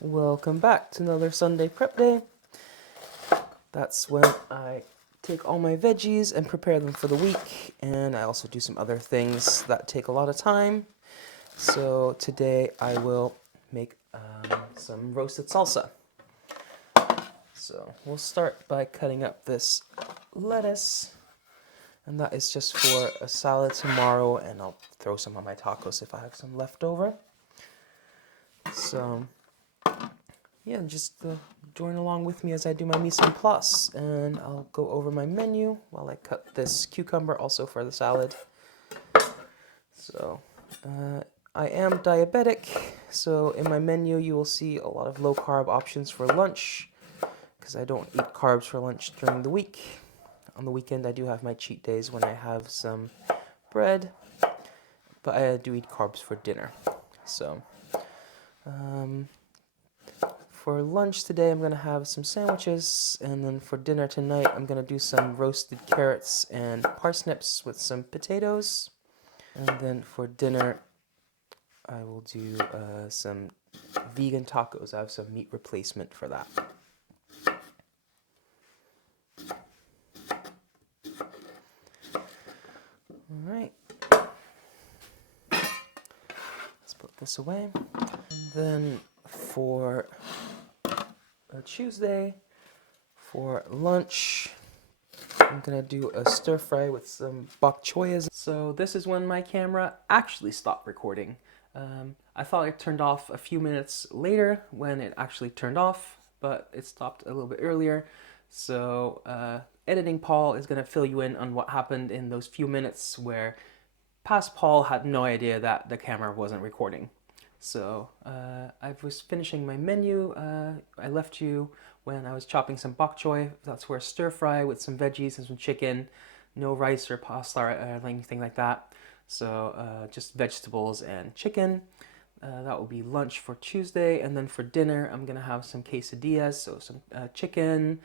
Welcome back to another Sunday prep day. That's when I take all my veggies and prepare them for the week, and I also do some other things that take a lot of time. So today I will make some roasted salsa. So we'll start by cutting up this lettuce, and that is just for a salad tomorrow, and I'll throw some on my tacos if I have some left over. So yeah, just join along with me as I do my mise en place, and I'll go over my menu while I cut this cucumber also for the salad. So I am diabetic, so in my menu you will see a lot of low carb options for lunch because I don't eat carbs for lunch during the week. On the weekend I do have my cheat days when I have some bread, but I do eat carbs for dinner. So for lunch today, I'm going to have some sandwiches, and then for dinner tonight, I'm going to do some roasted carrots and parsnips with some potatoes. And then for dinner, I will do some vegan tacos. I have some meat replacement for that. All right. Let's put this away. And then for Tuesday, for lunch, I'm gonna do a stir fry with some bok choy. So this is when my camera actually stopped recording. I thought it turned off a few minutes later when it actually turned off, but it stopped a little bit earlier. So editing Paul is gonna fill you in on what happened in those few minutes where past Paul had no idea that the camera wasn't recording. So I was finishing my menu. I left you when I was chopping some bok choy. That's for a stir fry with some veggies and some chicken. No rice or pasta or anything like that. So just vegetables and chicken. That will be lunch for Tuesday. And then for dinner, I'm going to have some quesadillas. So some chicken,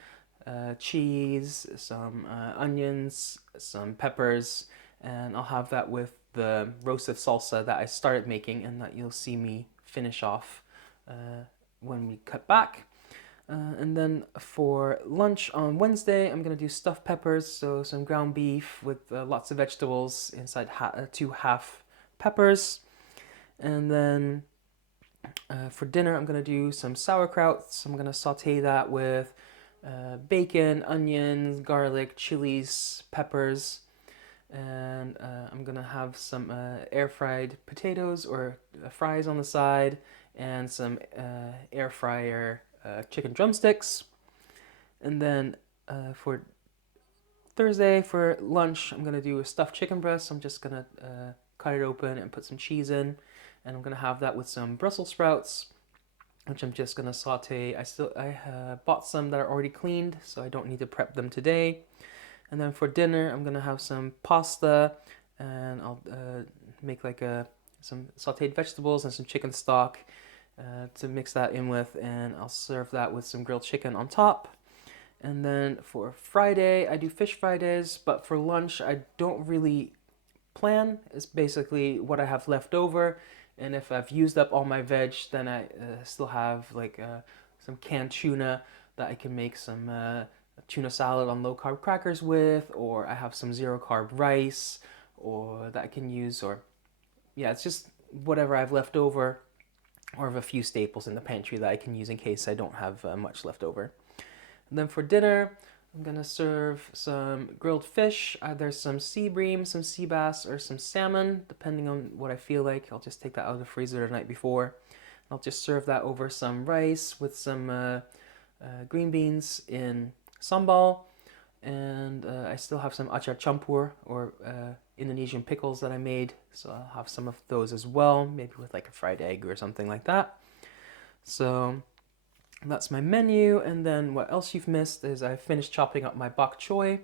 cheese, some onions, some peppers. And I'll have that with the roasted salsa that I started making and that you'll see me finish off when we cut back. And then for lunch on Wednesday, I'm gonna do stuffed peppers, so some ground beef with lots of vegetables inside two half peppers. And then for dinner, I'm gonna do some sauerkraut. So I'm gonna saute that with bacon, onions, garlic, chilies, peppers, and I'm gonna have some air fried potatoes or fries on the side, and some air fryer chicken drumsticks. And then for Thursday for lunch, I'm gonna do a stuffed chicken breast. I'm just gonna cut it open and put some cheese in, and I'm gonna have that with some Brussels sprouts, which I'm just gonna saute. I bought some that are already cleaned, so I don't need to prep them today. And then for dinner, I'm gonna have some pasta, and I'll make like some sautéed vegetables and some chicken stock to mix that in with, and I'll serve that with some grilled chicken on top. And then for Friday, I do fish Fridays, but for lunch, I don't really plan. It's basically what I have left over, and if I've used up all my veg, then I still have like some canned tuna that I can make some tuna salad on low carb crackers with, or I have some zero carb rice, or that I can use, or yeah, it's just whatever I've left over, or have a few staples in the pantry that I can use in case I don't have much left over. And then for dinner, I'm gonna serve some grilled fish, either some sea bream, some sea bass, or some salmon, depending on what I feel like. I'll just take that out of the freezer the night before. I'll just serve that over some rice with some green beans in sambal, and I still have some acar campur or Indonesian pickles that I made, so I'll have some of those as well, maybe with like a fried egg or something like that. So that's my menu, and then what else you've missed is I finished chopping up my bok choy.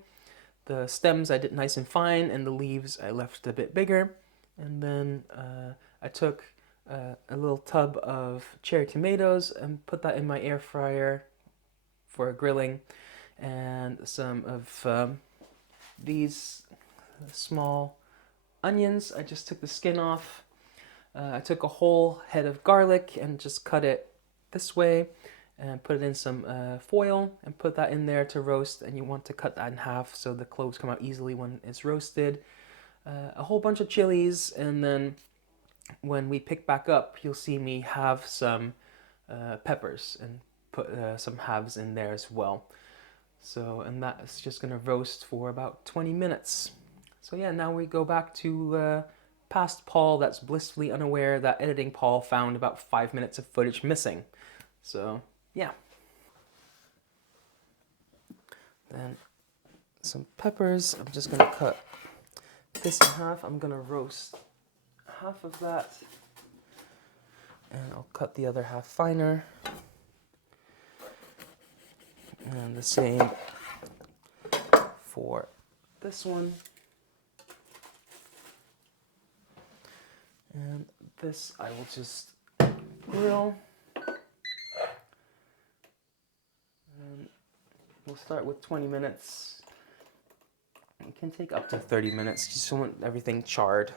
The stems I did nice and fine, and the leaves I left a bit bigger. And then I took a little tub of cherry tomatoes and put that in my air fryer for grilling, and some of these small onions. I just took the skin off. I took a whole head of garlic and just cut it this way and put it in some foil and put that in there to roast, and you want to cut that in half so the cloves come out easily when it's roasted. A whole bunch of chilies, and then when we pick back up, you'll see me have some peppers and put some halves in there as well. So, and that's just gonna roast for about 20 minutes. So yeah, now we go back to past Paul that's blissfully unaware that editing Paul found about 5 minutes of footage missing. So yeah. Then some peppers. I'm just gonna cut this in half. I'm gonna roast half of that, and I'll cut the other half finer. And the same for this one. And this I will just grill. And we'll start with 20 minutes. It can take up to 30 minutes. Just want everything charred.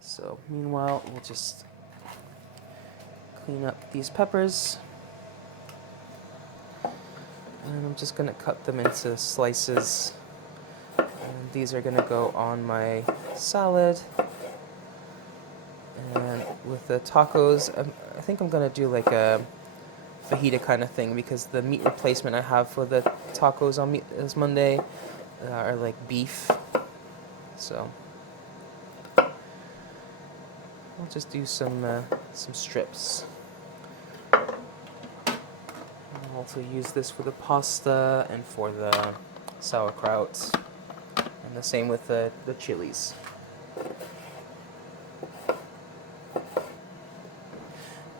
So meanwhile, we'll just clean up these peppers. And I'm just gonna cut them into slices. And these are gonna go on my salad. And with the tacos, I think I'm gonna do like a fajita kind of thing, because the meat replacement I have for the tacos on this Monday are like beef. So I'll just do some strips. I'll also use this for the pasta and for the sauerkraut, and the same with the chilies.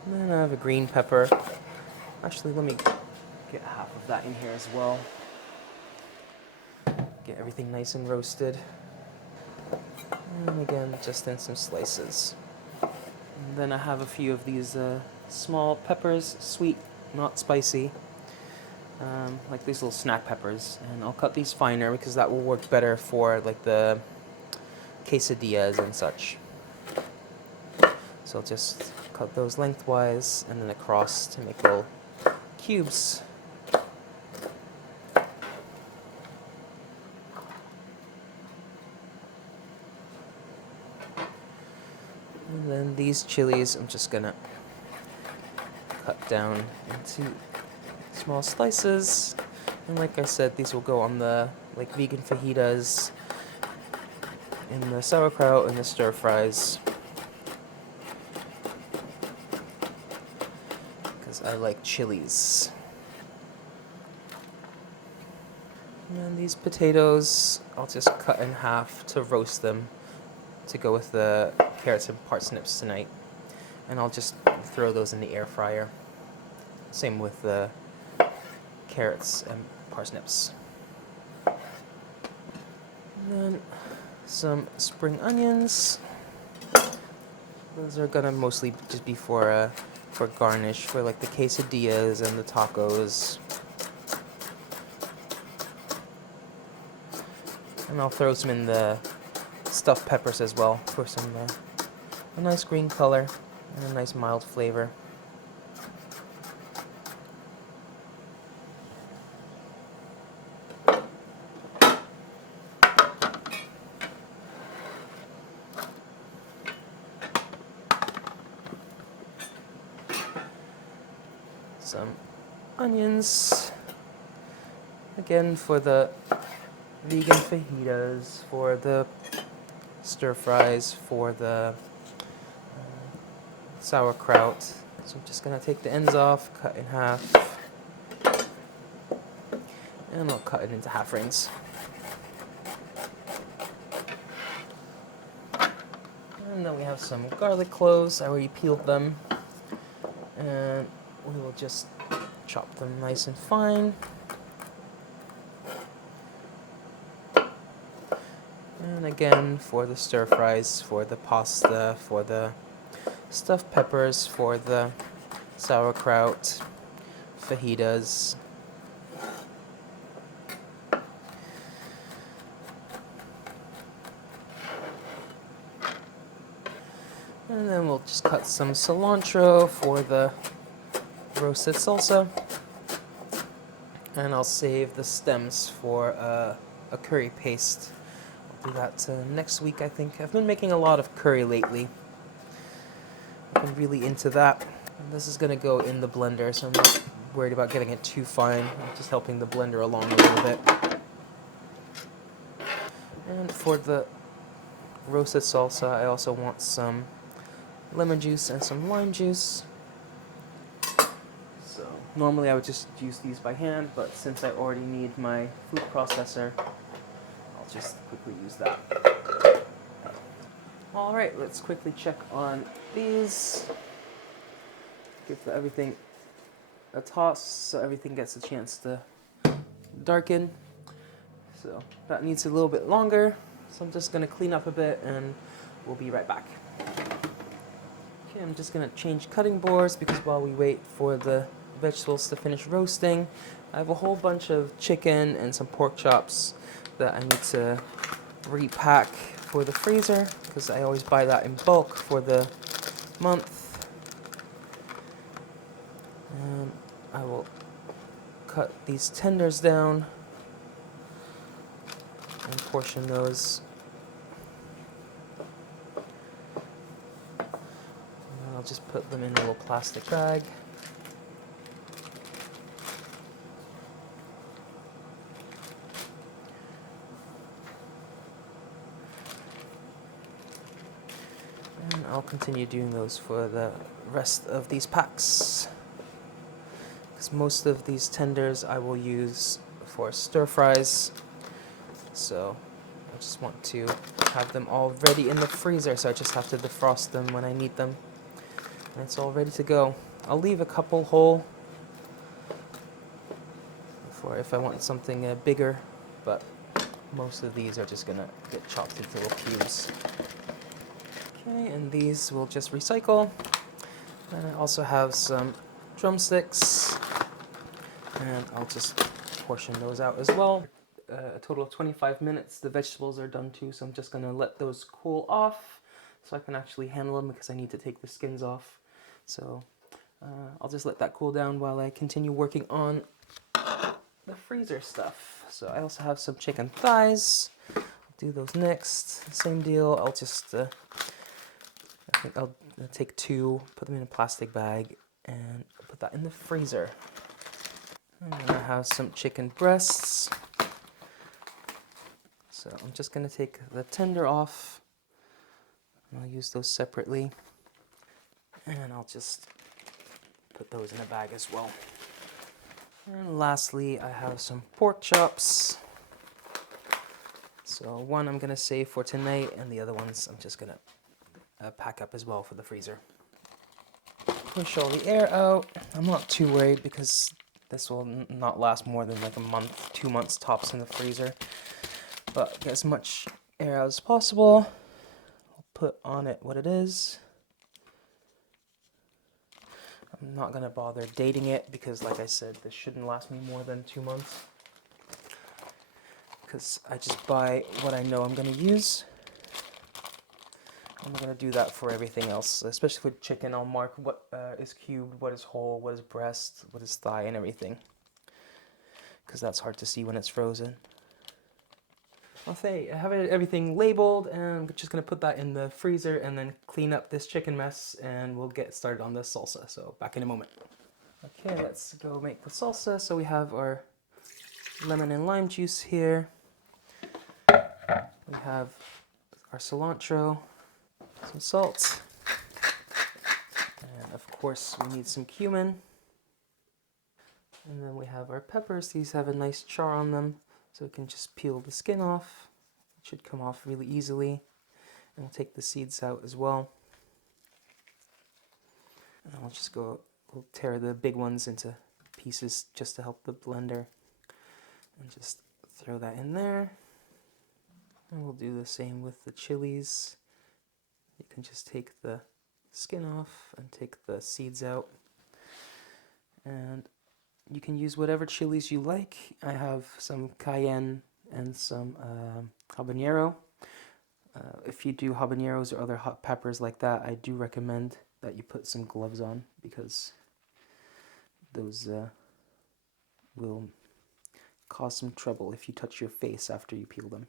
And then I have a green pepper. Actually, let me get half of that in here as well. Get everything nice and roasted. And again, just in some slices. And then I have a few of these small peppers, sweet, not spicy. Like these little snack peppers. And I'll cut these finer because that will work better for like the quesadillas and such. So I'll just cut those lengthwise and then across to make little cubes. And then these chilies I'm just gonna cut down into small slices. And like I said, these will go on the like vegan fajitas, in the sauerkraut, and the stir fries. Because I like chilies. And then these potatoes, I'll just cut in half to roast them to go with the carrots and parsnips tonight. And I'll just throw those in the air fryer. Same with the carrots and parsnips. And then some spring onions. Those are gonna mostly just be for garnish, for like the quesadillas and the tacos. And I'll throw some in the stuffed peppers as well for some a nice green color and a nice mild flavor. Some onions, again for the vegan fajitas, for the stir fries, for the sauerkraut. So I'm just gonna take the ends off, cut in half, and I'll cut it into half rings. And then we have some garlic cloves. I already peeled them, and we will just chop them nice and fine. And again, for the stir fries, for the pasta, for the stuffed peppers, for the sauerkraut, fajitas. And then we'll just cut some cilantro for the roasted salsa. And I'll save the stems for a curry paste. I'll do that next week, I think. I've been making a lot of curry lately. I've been really into that. And this is going to go in the blender, so I'm not worried about getting it too fine. I'm just helping the blender along a little bit. And for the roasted salsa, I also want some lemon juice and some lime juice. So normally I would just use these by hand, but since I already need my food processor, I'll just quickly use that. Alright, let's quickly check on these. Give everything a toss so everything gets a chance to darken. So that needs a little bit longer, so I'm just going to clean up a bit and we'll be right back. Okay, I'm just going to change cutting boards because while we wait for the vegetables to finish roasting, I have a whole bunch of chicken and some pork chops that I need to repack for the freezer because I always buy that in bulk for the month. And I will cut these tenders down and portion those. And I'll just put them in a little plastic bag. And I'll continue doing those for the rest of these packs. Because most of these tenders I will use for stir fries. So I just want to have them all ready in the freezer, so I just have to defrost them when I need them. And it's all ready to go. I'll leave a couple whole for if I want something bigger, but most of these are just gonna get chopped into little cubes. Okay, and these we'll just recycle. And I also have some drumsticks, and I'll just portion those out as well. A total of 25 minutes. The vegetables are done too, so I'm just gonna let those cool off so I can actually handle them because I need to take the skins off. So I'll just let that cool down while I continue working on the freezer stuff. So I also have some chicken thighs. I'll do those next. Same deal. I'll just I think I'll take two, put them in a plastic bag, and put that in the freezer. And then I have some chicken breasts. So I'm just going to take the tender off, and I'll use those separately. And I'll just put those in a bag as well. And lastly, I have some pork chops. So one I'm going to save for tonight, and the other ones I'm just going to pack up as well for the freezer. Push all the air out. I'm not too worried because this will not last more than like a month, 2 months tops in the freezer. But get as much air out as possible. I'll put on it what it is. I'm not going to bother dating it because, like I said, this shouldn't last me more than 2 months. Because I just buy what I know I'm going to use. I'm going to do that for everything else, especially with chicken. I'll mark what is cubed, what is whole, what is breast, what is thigh, and everything. Because that's hard to see when it's frozen. I'll say I have everything labeled, and I'm just going to put that in the freezer and then clean up this chicken mess, and we'll get started on the salsa. So back in a moment. Okay, let's go make the salsa. So we have our lemon and lime juice here. We have our cilantro, some salt, and of course we need some cumin. And then we have our peppers. These have a nice char on them, so we can just peel the skin off. It should come off really easily. And we'll take the seeds out as well. And I'll just we'll tear the big ones into pieces just to help the blender. And just throw that in there. And we'll do the same with the chilies. You can just take the skin off and take the seeds out. And you can use whatever chilies you like. I have some cayenne and some habanero. If you do habaneros or other hot peppers like that, I do recommend that you put some gloves on because those will cause some trouble if you touch your face after you peel them.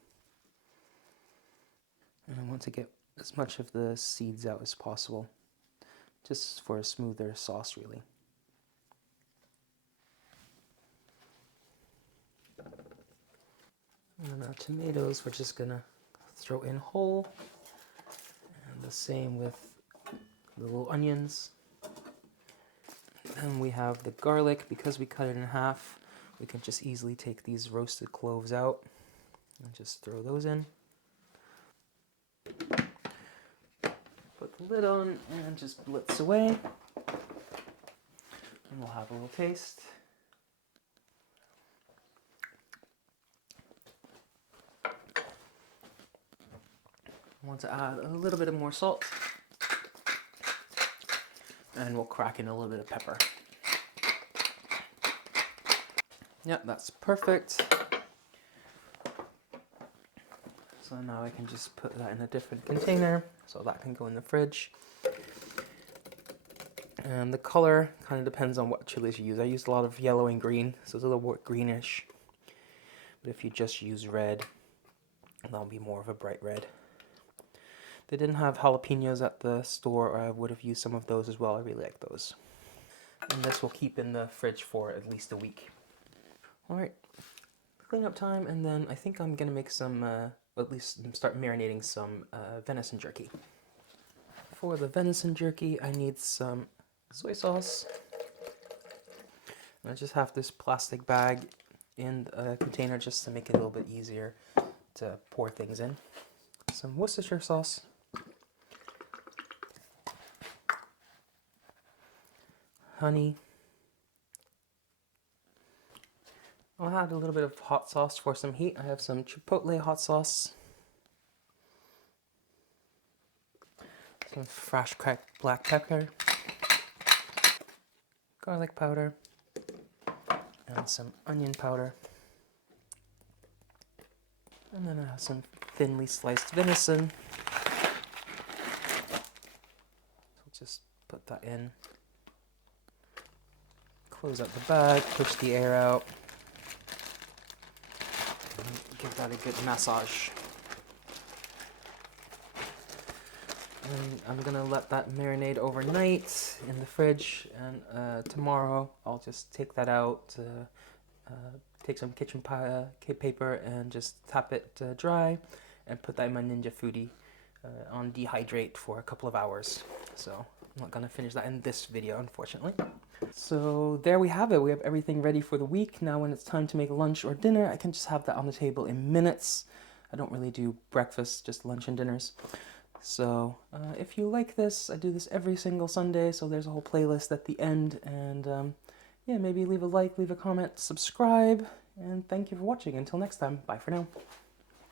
And I want to get as much of the seeds out as possible, just for a smoother sauce, really. And our tomatoes, we're just gonna throw in whole, and the same with the little onions. And we have the garlic. Because we cut it in half, we can just easily take these roasted cloves out and just throw those in. Put the lid on and just blitz away. And we'll have a little taste. I want to add a little bit of more salt. And we'll crack in a little bit of pepper. Yeah, that's perfect. So now I can just put that in a different container, so that can go in the fridge. And the color kind of depends on what chilies you use. I used a lot of yellow and green, so it's a little more greenish. But if you just use red, that'll be more of a bright red. They didn't have jalapenos at the store, or I would have used some of those as well. I really like those. And this will keep in the fridge for at least a week. Alright, cleanup time, and then I think I'm gonna make some, at least start marinating some venison jerky. For the venison jerky, I need some soy sauce. And I just have this plastic bag in a container just to make it a little bit easier to pour things in. Some Worcestershire sauce. Honey. I'll add a little bit of hot sauce for some heat. I have some chipotle hot sauce. Some fresh cracked black pepper. Garlic powder. And some onion powder. And then I have some thinly sliced venison. So just put that in. Close up the bag, push the air out. And give that a good massage. And I'm gonna let that marinate overnight in the fridge, and tomorrow I'll just take that out, take some kitchen paper and just tap it dry, and put that in my Ninja Foodi on dehydrate for a couple of hours. So I'm not gonna finish that in this video, unfortunately. So there we have it. We have everything ready for the week. Now when it's time to make lunch or dinner, I can just have that on the table in minutes. I don't really do breakfast, just lunch and dinners. So if you like this, I do this every single Sunday, so there's a whole playlist at the end. And yeah, maybe leave a like, leave a comment, subscribe, and thank you for watching. Until next time, bye for now.